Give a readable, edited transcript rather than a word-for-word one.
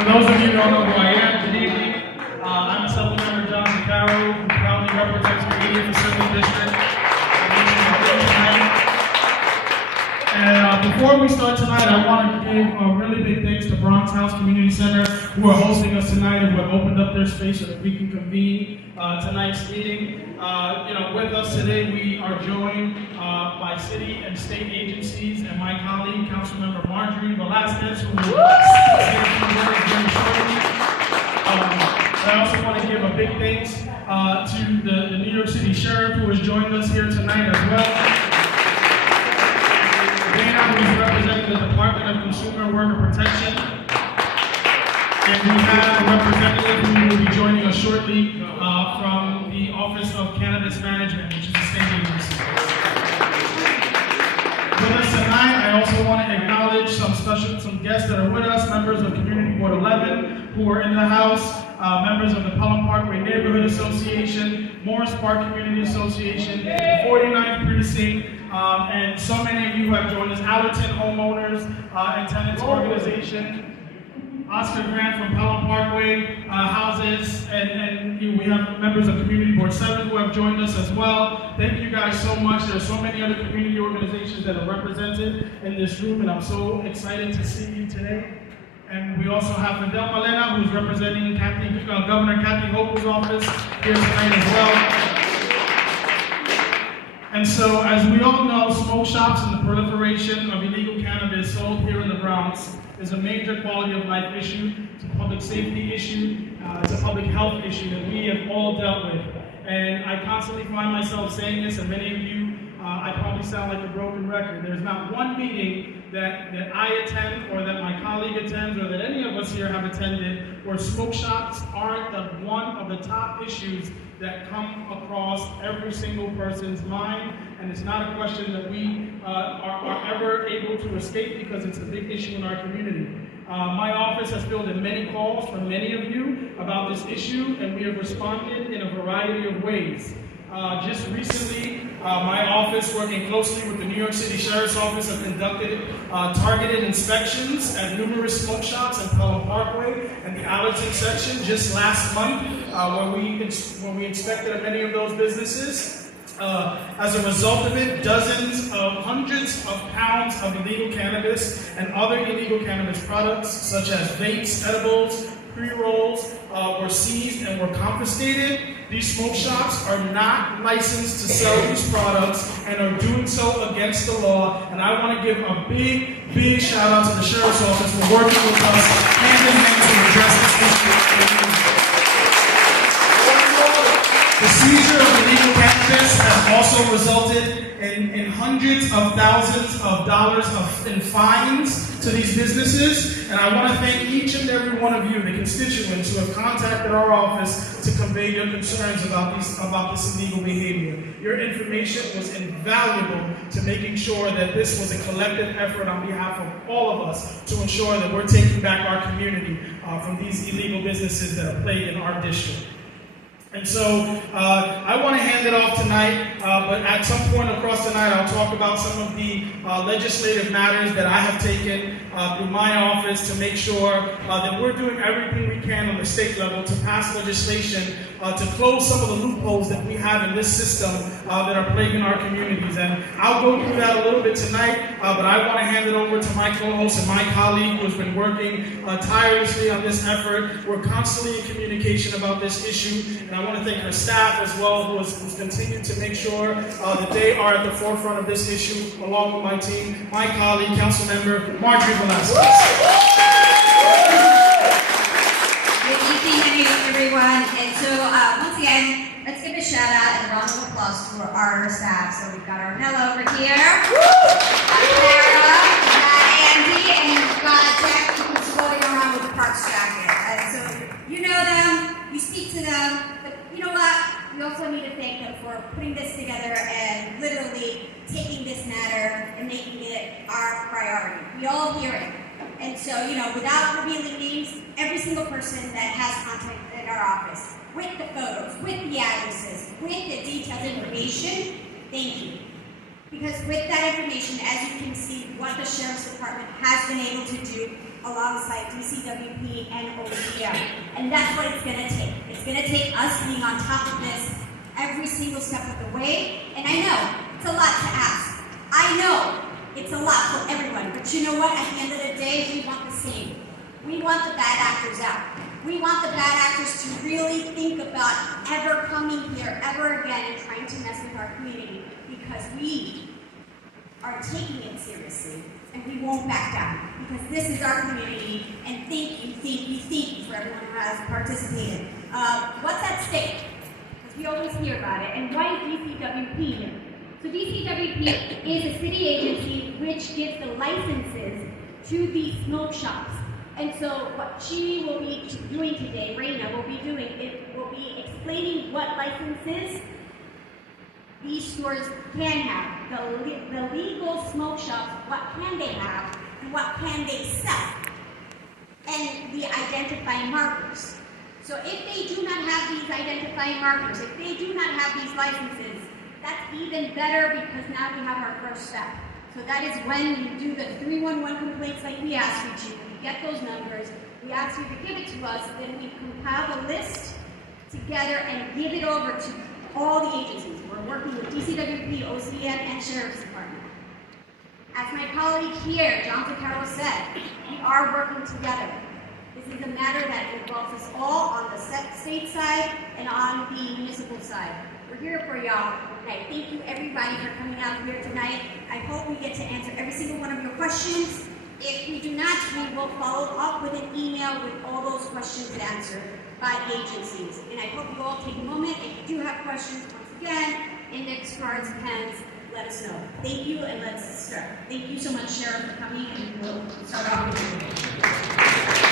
For those of you who don't know who I am, good evening. I'm Assemblymember John McCarroll, who proudly represents the 80th Assembly District. And before we start tonight, I want to give a really big thanks to Bronx House Community Center, who are hosting us tonight and who have opened up their space so that we can convene tonight's meeting. With us today, we are joined by city and state agencies and my colleague, Councilmember Marjorie Velasquez, who will say a few words very shortly. I also want to give a big thanks to the New York City Sheriff, who has joined us here tonight as well. Dana, who is representing the Department of Consumer and Worker Protection. And we have a representative who will be joining us shortly from the Office of Cannabis Management, which is a state agency. With us tonight, I also want to acknowledge some guests that are with us, members of Community Board 11 who are in the house, members of the Pelham Parkway Neighborhood Association, Morris Park Community Association, the 49th Precinct, and so many of you who have joined us, Allerton Homeowners and Tenants Organization, Oscar Grant from Pelham Parkway Houses, and we have members of Community Board 7 who have joined us as well. Thank you guys so much. There are so many other community organizations that are represented in this room, and I'm so excited to see you today. And we also have Fidel Malena, who's representing Governor Kathy Hochul's office here tonight as well. And so, as we all know, smoke shops and the proliferation of illegal cannabis sold here in the Bronx is a major quality of life issue. It's a public safety issue. It's a public health issue that we have all dealt with. And I constantly find myself saying this, and many of you, I probably sound like a broken record. There's not one meeting that I attend, or that my colleague attends, or that any of us here have attended, where smoke shops aren't one of the top issues that come across every single person's mind, and it's not a question that we are ever able to escape, because it's a big issue in our community. My office has fielded many calls from many of you about this issue, and we have responded in a variety of ways. Just recently, my office, working closely with the New York City Sheriff's Office, have conducted targeted inspections at numerous smoke shops in Pelham Parkway and the Allerton section just last month, where we inspected many of those businesses. As a result of it, hundreds of pounds of illegal cannabis and other illegal cannabis products, such as vapes, edibles, pre-rolls, were seized and were confiscated. These smoke shops are not licensed to sell these products and are doing so against the law. And I want to give a big shout out to the Sheriff's Office for working with us hand in hand to address this issue. The seizure of illegal cannabis has also resulted in hundreds of thousands of dollars in fines to these businesses, and I want to thank each and every one of you, the constituents, who have contacted our office to convey your concerns about this illegal behavior. Your information was invaluable to making sure that this was a collective effort on behalf of all of us to ensure that we're taking back our community from these illegal businesses that are plaguing our district. And so I want to hand it off tonight, but at some point across the night, I'll talk about some of the legislative matters that I have taken through my office to make sure that we're doing everything we can on the state level to pass legislation to close some of the loopholes that we have in this system that are plaguing our communities. And I'll go through that a little bit tonight, but I want to hand it over to my co-host and my colleague who has been working tirelessly on this effort. We're constantly in communication about this issue, and I want to thank our staff as well, who's continued to make sure that they are at the forefront of this issue, along with my team, my colleague, Councilmember Marjorie Velasquez. Good evening, everyone. And so, once again, let's give a shout out and a round of applause to our staff. So we've got Ornella over here, Clara, Andy, and we've got Jack, who's floating around with the Parks jacket. And so, you know them, you speak to them. You know what? We also need to thank them for putting this together and literally taking this matter and making it our priority. We all hear it. And so, without revealing names, every single person that has contact in our office, with the photos, with the addresses, with the detailed information, thank you. Because with that information, as you can see, what the Sheriff's Department has been able to do alongside DCWP and OCM. And that's what it's gonna take. It's gonna take us being on top of this every single step of the way. And I know it's a lot to ask. I know it's a lot for everyone, but you know what? At the end of the day, we want the same. We want the bad actors out. We want the bad actors to really think about ever coming here ever again and trying to mess with our community, because we are taking it seriously and we won't back down, because this is our community. And thank you for everyone who has participated. What's at stake? Because we always hear about it. And why is DCWP here? So DCWP is a city agency which gives the licenses to these smoke shops. And so what she will be doing today, Raina will be doing, it will be explaining what licenses these stores can have. The legal smoke shops, what can they have and what can they sell. And the identifying markers. So if they do not have these identifying markers, if they do not have these licenses, that's even better, because now we have our first step. So that is when you do the 311 complaints like we asked you to. When you get those numbers, we ask you to give it to us, then we compile a list together and give it over to all the agencies. We're working with DCWP, OCN, and Sheriff's Department. As my colleague here, John Zuccaro, said, we are working together. This is a matter that involves us all on the state side and on the municipal side. We're here for y'all. And I thank you everybody for coming out here tonight. I hope we get to answer every single one of your questions. If we do not, we will follow up with an email with all those questions answered by the agencies. And I hope you all take a moment. If you do have questions, once again, index cards, pens, let us know. Thank you, and let's start. Thank you so much, Sheriff, for coming, and we'll start off with you.